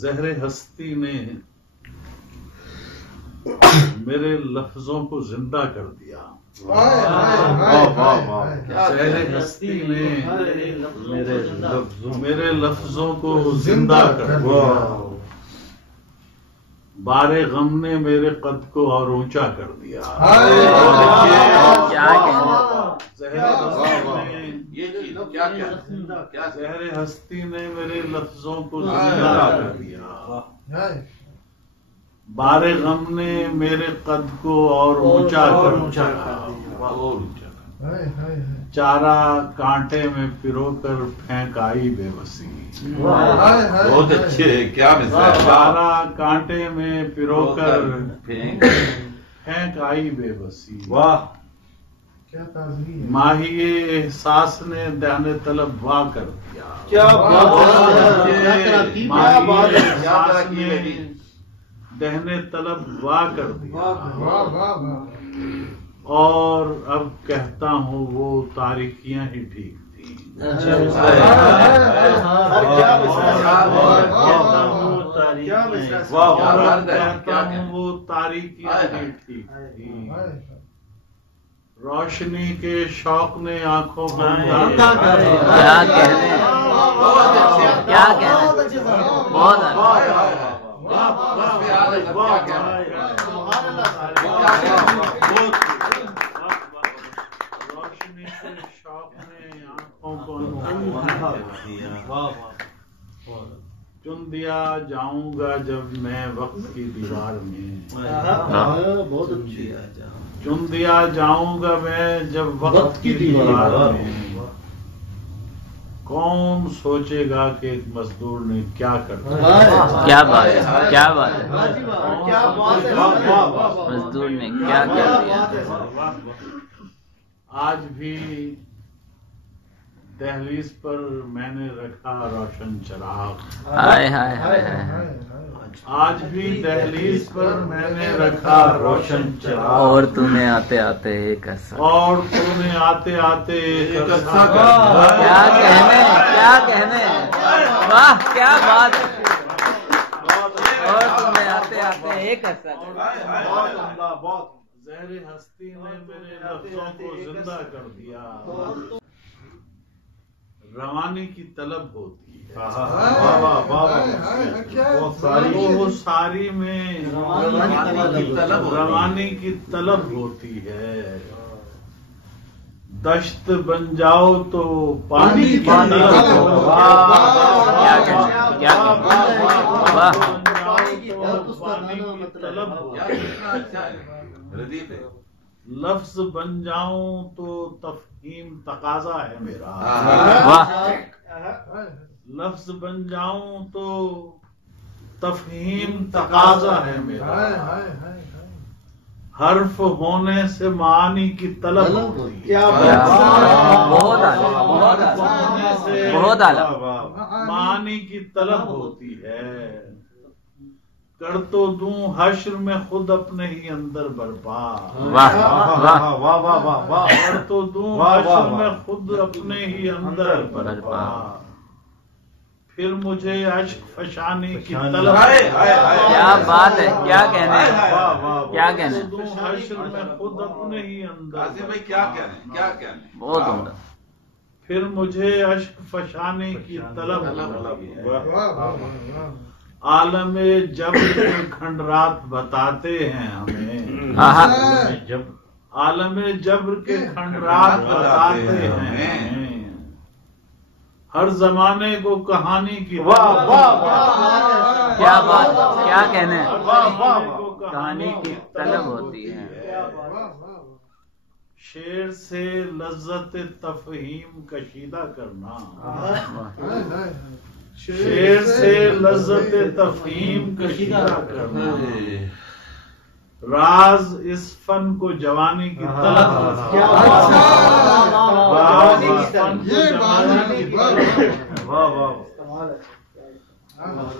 زہر ہستی نے میرے لفظوں کو زندہ کر دیا. زہر ہستی نے میرے لفظوں کو زندہ کر دیا. بار غم نے میرے قد کو اور اونچا کر دیا. زہر ہستی نے میرے لفظوں کو زندہ کر دیا. بار غم نے میرے قد کو اور اونچا کر دیا. چارہ کانٹے میں پرو کر پھینک آئی بے بسی. بہت اچھے، کیا مثال. چارہ کانٹے میں پرو کر پھینک آئی بے بسی. واہ، ماہی احساس نے دہنے طلب وا کر دیا. ماہی احساس نے دہنے طلب وا کر دیا. اور اب کہتا ہوں وہ تاریکیاں ہی ٹھیک تھیں. وہ تاریکیاں ہی ٹھیک تھیں. روشنی کے شوق نے آنکھوں کو کیا کہنے، کیا کہنے، بہت روشنی کے شوق نے آنکھوں کو چن دیا. جاؤں گا جب میں وقت کی دیوار میں. بہت اچھی. چن دیا جاؤں گا میں جب وقت کی دیوار میں. کون سوچے گا کہ ایک مزدور نے کیا کر دیا. کیا بات ہے، کیا بات ہے، مزدور نے کیا کر دیا. آج بھی دہلیز پر میں نے رکھا روشن چراغ. ہائے ہائے ہائے ہائے. آج بھی دہلیز پر میں نے رکھا روشن چراغ. اور تمہیں آتے آتے ایک عرصہ. اور تمہیں آتے آتے ایک عرصہ. کیا کہنے، کیا کہنے، واہ کیا بات ہے. اور تمہیں آتے آتے ایک عرصہ. زہر ہستی نے میرے لفظوں کو زندہ کر دیا. روانی کی طلب ہوتی ہے. وہ ساری میں روانی کی طلب ہوتی ہے. دشت بن جاؤ تو پانی کی طلب ہوتی ہے. لفظ بن جاؤں تو تفہیم تقاضا ہے میرا. لفظ بن جاؤں تو تفہیم تقاضا ہے میرا. حرف ہونے سے معانی کی طلب ہوتی ہے. بہت اعلیٰ. معانی کی طلب ہوتی ہے. کر تو دوں حشر میں خود اپنے ہی اندر برپا. کر تو دوں حشر میں خود اپنے ہی اندر برپا. پھر مجھے عشق فشانی کی طلب. کیا بات ہے، کیا کہنے، کیا کہنے. حشر میں خود اپنے ہی اندر. کیا کہنے، کیا کہنے. بہت عمدہ. پھر مجھے عشق فشانی کی طلب. عالم جبر کے کھنڈرات بتاتے ہیں ہمیں. عالم جبر کے کھنڈرات بتاتے ہیں ہمیں. ہر زمانے کو کہانی کی. کیا بات، کیا کہنے، کہانی کی طلب ہوتی ہے. شعر سے لذت تفہیم کشیدہ کرنا. شعر سے لذت تفہیم کشیدہ کرنا. راز اس فن کو جوانی کی طلب.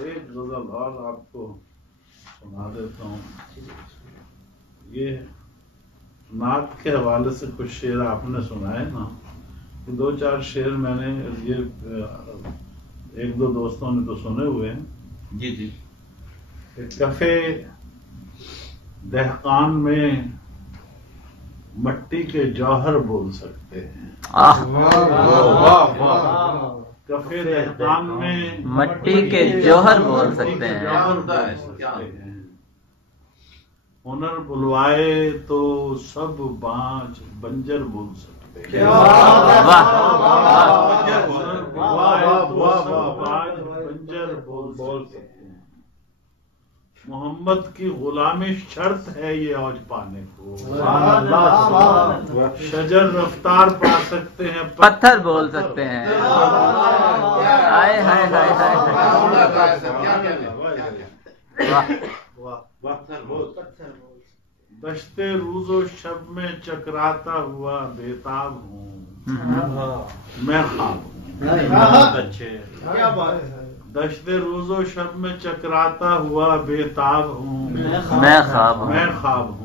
ایک غزل اور آپ کو سنا دیتا ہوں. یہ نعت کے حوالے سے کچھ شعر آپ نے سنائے نا. دو چار شعر میں نے یہ ایک دو دوستوں نے تو سنے ہوئے ہیں. جی جی کفے دہقان میں مٹی کے جوہر بول سکتے ہیں. کفے دہقان میں مٹی کے جوہر بول سکتے ہیں. ہنر بلوائے تو سب بانج بنجر بول سکتے ہیں. ہنر بلوائے تو سب بانج بنجر بول سکتے ہیں. محمد کی غلامی شرط ہے یہ اوج پانے کو. شجر رفتار پا سکتے ہیں پتھر بول سکتے ہیں. ہائے ہائے ہائے دشتے روز و شب میں چکراتا ہوا بےتاب ہوں میں خواب ہوں. دشتے روز و شب میں چکراتا ہوا بےتاب ہوں میں خواب ہوں.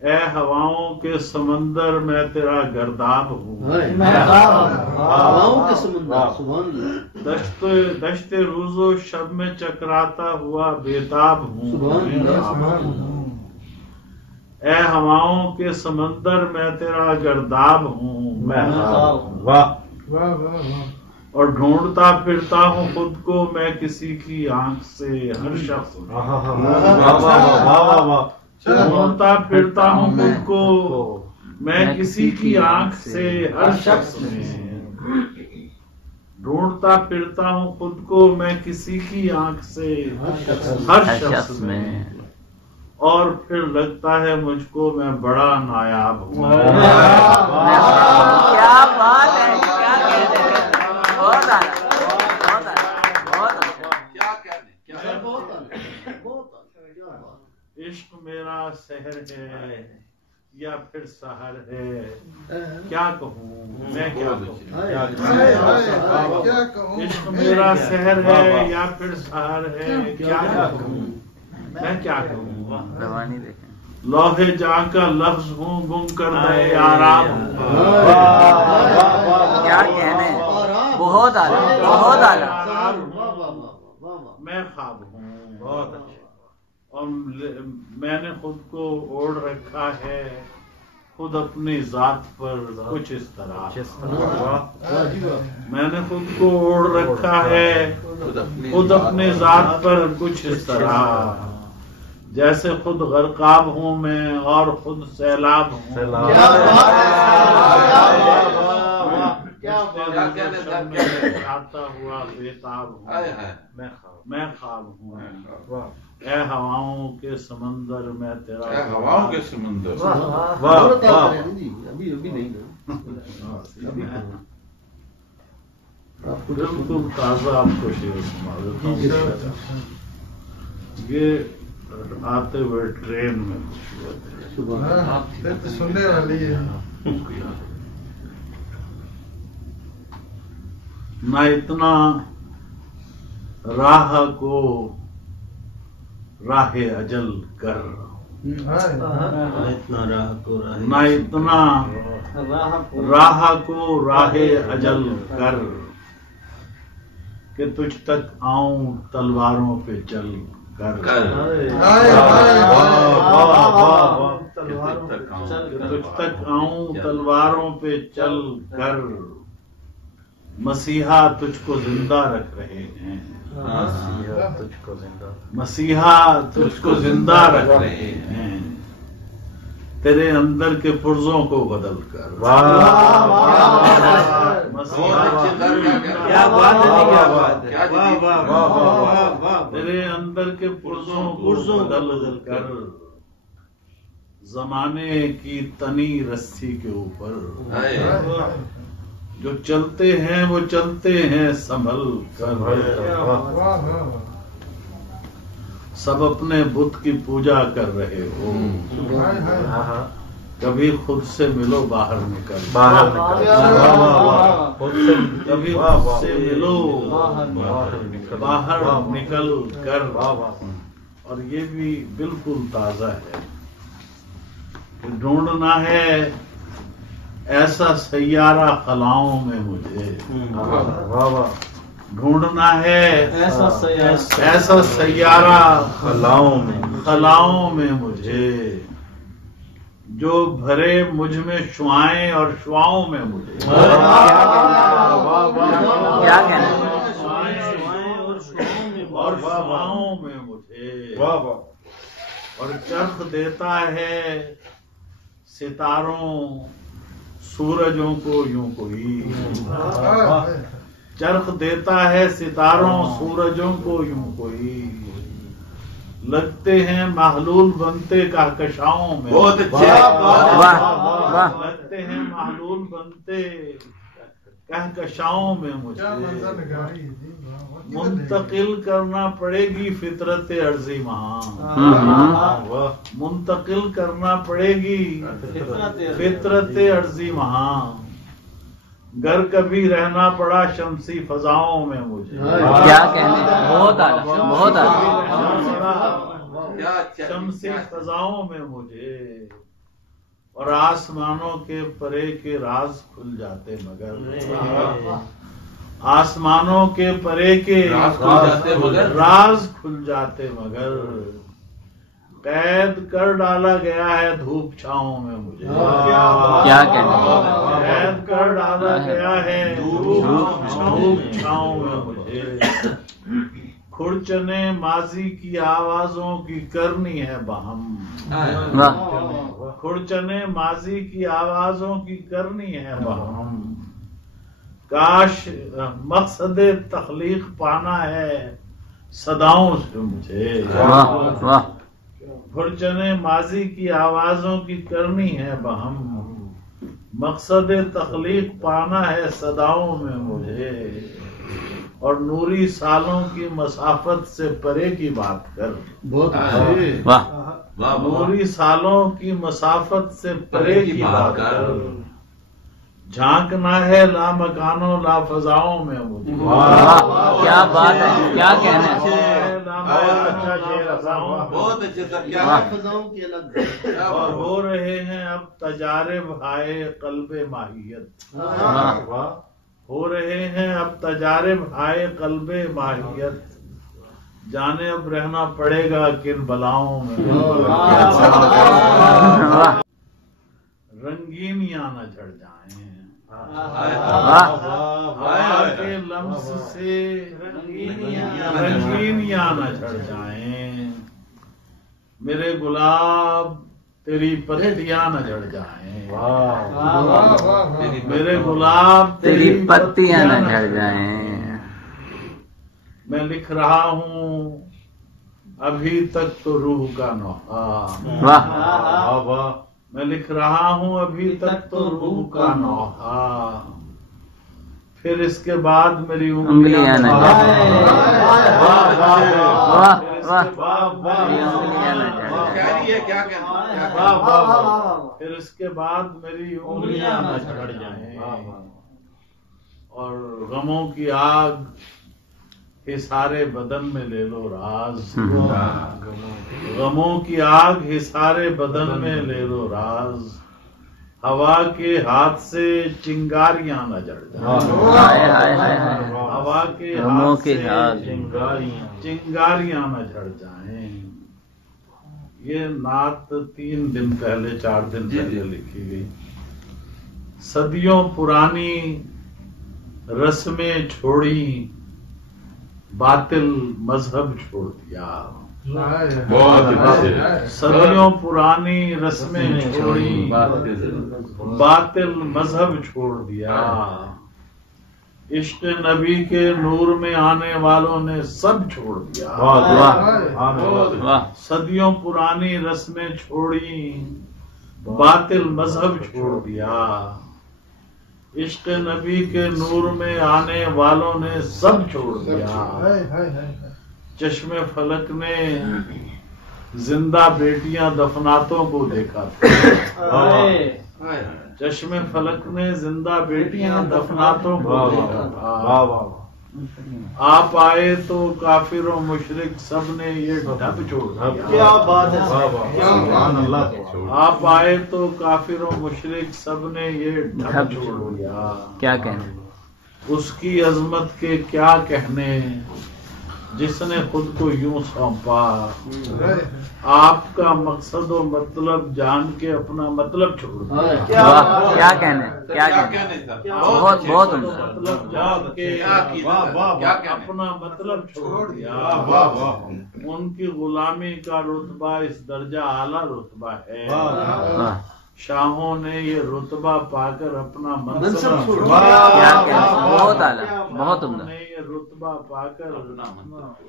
اے ہواؤں کے سمندر میں تیرا گرداب ہوں. دشتے روز و شب میں چکراتا ہوا بےتاب ہوں. اے ہواؤں کے سمندر میں تیرا گرداب ہوں میں اور ڈھونڈتا پھرتا ہوں خود کو میں کسی کی آنکھ سے ہر شخص ڈھونڈتا پھرتا ہوں خود کو میں کسی کی آنکھ سے ہر شخص میں. ڈھونڈتا پھرتا ہوں خود کو میں کسی کی آنکھ سے ہر شخص میں. اور پھر لگتا ہے مجھ کو میں بڑا نایاب ہوں. کیا بات ہے, کیا کہتے ہیں, بہت عشق میرا سحر ہے یا پھر سحر ہے, کیا کہوں میں کیا کہوں. عشق میرا سحر ہے یا پھر سحر ہے, کیا کہوں میں کیا کہوں. لوہے جاں کا لفظ ہوں گم کر دے آرام. کیا کہنے, بہت اعلیٰ بہت اعلیٰ. میں خواب ہوں بہت اچھا اور میں نے خود کو اوڑھ رکھا ہے خود اپنی ذات پر کچھ اس طرح. میں نے خود کو اوڑھ رکھا ہے خود اپنی ذات پر کچھ اس طرح جیسے خود غرقاب ہوں میں اور خود سیلاب ہوں. آتا ہوا بےتاب ہوں میں خواب ہوں. اے ہواؤں کے سمندر میں تیرا ہواؤں کے سمندر بالکل تازہ آپ کو شعر سنا دیتا ہوں. یہ آتے ہوئے ٹرین میں سننے والی ہے. نہ اتنا راہ کو راہ اجل کر, نہ اتنا راہ کو راہ اجل کر کہ تجھ تک آؤں تلواروں پہ چل کر. تجھ تک آؤں تلواروں پہ چل کر مسیحا تجھ کو زندہ رکھ رہے ہیں. مسیحا تجھ کو زندہ رکھ رہے ہیں تیرے اندر کے پرزوں کو بدل کر. تیرے اندر کے پرزوں کو بدل کر زمانے کی تنی رسی کے اوپر جو چلتے ہیں وہ چلتے ہیں سنبھل کر. سب اپنے بت کی پوجا کر رہے ہو کبھی خود سے ملو باہر نکل. کبھی خود سے ملو باہر نکل کر. اور یہ بھی بالکل تازہ ہے. ڈھونڈنا ہے ایسا سیارہ خلاؤں میں مجھے ڈھونڈنا ہے ایسا سیارہ خلاؤں میں مجھے جو بھرے مجھ میں شعائیں اور شعاؤں میں مجھے کیا کہنا اور شعاؤں میں مجھے اور چرخ دیتا ہے ستاروں سورجوں کو یوں کوئی چرخ دیتا ہے ستاروں سورجوں کو یوں کوئی لگتے ہیں محلول بنتے کہکشاؤں میں بہت اچھے لگتے ہیں محلول بنتے کہکشاؤں میں مجھے منتقل کرنا پڑے گی فطرت عرضی وہاں منتقل کرنا پڑے گی فطرت عرضی وہاں گر کبھی رہنا پڑا شمسی فضاؤں میں مجھے کیا کہنے بہت اعلیٰ بہت اعلیٰ شمسی فضاؤں میں مجھے اور آسمانوں کے پرے کے راز کھل جاتے مگر آسمانوں کے پرے کے راز کھل جاتے مگر قید کر ڈالا گیا ہے دھوپ چھاؤں میں مجھے کیا کہنا قید کر ڈالا گیا ہے دھوپ چھاؤں میں مجھے کھڑچنے ماضی کی آوازوں کی کرنی ہے بہم کھڑچنے ماضی کی آوازوں کی کرنی ہے بہم کاش مقصد تخلیق پانا ہے صداؤں سے مجھے کھڑچنے ماضی کی آوازوں کی کرنی ہے بہم مقصد تخلیق پانا ہے صداؤں میں مجھے اور نوری سالوں کی مسافت سے پرے کی بات کر نوری سالوں کی مسافت سے پرے کی بات کر جھانکنا ہے لا مکانوں لا فضاؤں میں مجھے کیا بات ہے کیا کہنا ہے بہت اچھے سر کیا اور ہو رہے ہیں اب تجارب ہائے قلب ماہیت ہو رہے ہیں اب تجارب ہائے قلب ماہیت جانے اب رہنا پڑے گا کن بلاؤں میں رنگینیاں نہ جھڑ جائیں کے لمس سے رنگینیاں نہ جھڑ جائیں میرے گلاب تیری پتیاں نہ جھڑ جائیں میرے گلاب تیری پتیاں نہ جھڑ جائیں میں لکھ رہا ہوں ابھی تک تو روح کا نوحہ میں لکھ رہا ہوں ابھی تک تو روح کا نوحہ پھر اس کے بعد میری انگلیاں نہ پھر اس کے بعد میری انگلیاں نہ جھڑ جائیں اور غموں کی آگ حصارے بدن میں لے لو راز غموں کی آگ حصارے بدن میں لے لو راز ہوا کے ہاتھ سے چنگاریاں نہ جڑ جائیں ہوا کے ہاتھ سے چنگاریاں نہ جڑ جائیں یہ نعت 3 دن پہلے 4 دن پہلے لکھی گئی صدیوں پرانی رسمیں چھوڑی باطل مذہب چھوڑ دیا صدیوں پرانی رسمیں چھوڑی باطل مذہب چھوڑ دیا عشق نبی کے نور میں آنے والوں نے سب چھوڑ دیا صدیوں پرانی رسمیں چھوڑی باطل مذہب چھوڑ دیا عشق نبی کے نور میں آنے والوں نے سب چھوڑ دیا چشم فلک نے زندہ بیٹیاں دفناتوں کو دیکھا تھا چشم فلک نے زندہ بیٹیاں دفناتوں کو دیکھا تھا آپ آئے تو کافر و مشرک سب نے یہ ڈھب چھوڑ دیا آپ آئے تو کافر و مشرک سب نے یہ ڈھب چھوڑ دیا کیا کہنا اس کی عظمت کے کیا کہنے جس نے خود کو یوں سونپا، آپ کا مقصد و مطلب جان کے اپنا مطلب چھوڑ دیا۔ واہ کیا کہنے، کیا کہنے، بہت بہت عمدہ۔ مطلب جان کے اپنا مطلب چھوڑ دیا۔ ان کی غلامی کا رتبہ اس درجہ اعلیٰ رتبہ ہے، شاہوں نے یہ رتبہ پا کر اپنا منصب چھوڑ کیا کہنے، بہت اعلیٰ، بہت عمدہ۔ نے یہ رتبہ پا کر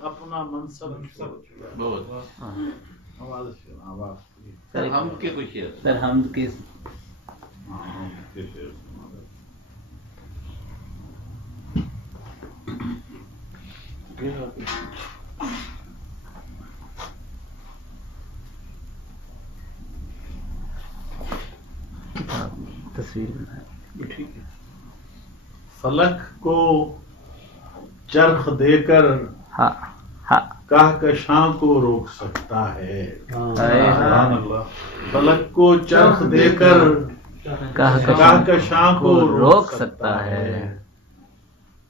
اپنا منصب چھوڑ دیا۔ سر ہم کے کچھ ہے، سر ہم کس تصویر بنائے۔ فلک کو چرخ دے کر ہاں ہاں کہکشاں کو روک سکتا ہے۔ فلک کو چرخ دے کر کہکشاں کو روک سکتا ہے،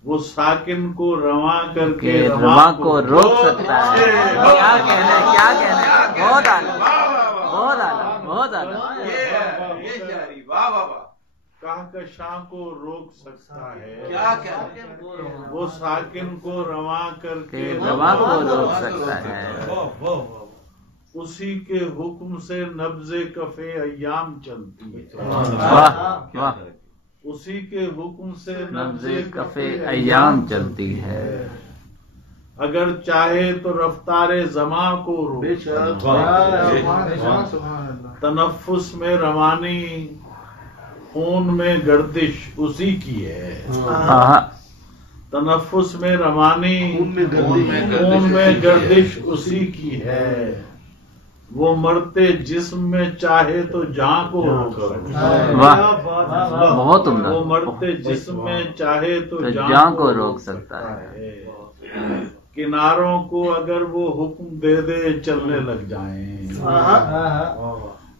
وہ ساکن کو رواں کر کے رواں کو روک سکتا ہے۔ کیا کہنے، کیا کہنے، بہت اعلیٰ، بہت اعلیٰ، بہت اعلیٰ۔ یہ شاعری، واہ واہ واہ، کہکشاں کو روک سکتا ہے، کیا کہنے، وہ ساکن کو رواں کر کے رواں کو روک سکتا ہے۔ اسی کے حکم سے نبض کف ایام چلتی ہے، واہ واہ، اسی کے حکم سے نبض کف ایام چلتی ہے۔ اگر چاہے تو رفتار زماں کو روک، تنفس میں روانی خون میں گردش اسی کی ہے، تنفس میں روانی خون میں گردش اسی کی ہے، وہ مرتے جسم میں چاہے تو جان کو روک سکتا ہے، واہ بہت عمدہ، وہ مرتے جسم میں چاہے تو جان کو روک سکتا ہے۔ کناروں کو اگر وہ حکم دے دے چلنے لگ جائیں،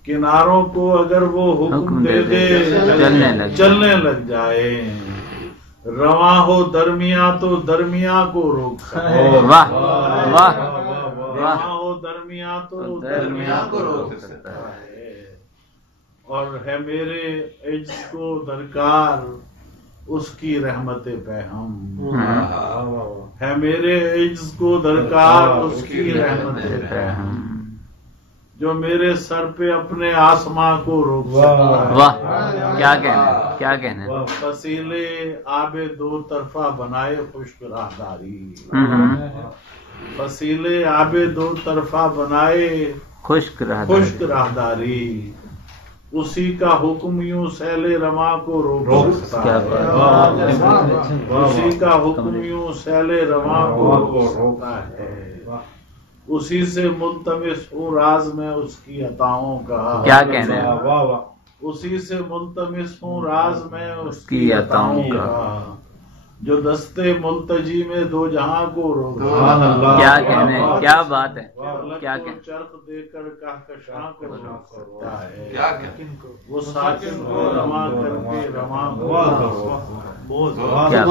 کناروں کو اگر وہ حکم دے دے چلنے لگ جائیں، رواں ہو درمیاں تو درمیاں کو روک سکتا ہے، واہ واہ، رواں ہو درمیاں تو درمیاں کو روک سکتا ہے۔ اور ہے میرے عجز کو درکار اس کی رحمت پہ ہم، ہے میرے عجز کو درکار اس کی رحمت پہ ہم، جو میرے سر پہ اپنے آسماں کو روک سکتا ہے۔ واہ کیا کہنے، کیا کہنے۔ فصیلے آب دو طرفہ بنائے خشک راہداری، فصیلے آب دو طرفہ بنائے خشک راہداری، اسی کا حکم یوں سیل رواں کو روک سکتا ہے، اسی کا حکم یوں سیل رواں کو روک سکتا ہے، اسی سے ملتمس ہوں راز میں اس کی عطاؤں کا، کیا کہنے، اسی سے ملتمس ہوں راز میں اس کی عطاؤں کا، جو دستے ملتجی میں دو جہاں کو روک سکتا ہے، کیا کہنے، کیا بات ہے، کیا کہنے۔ چرخ دے کر کہکشاں کو روک سکتا ہے، کیا کہنے، وہ ساکن کو رواں کر کے رواں کو کیا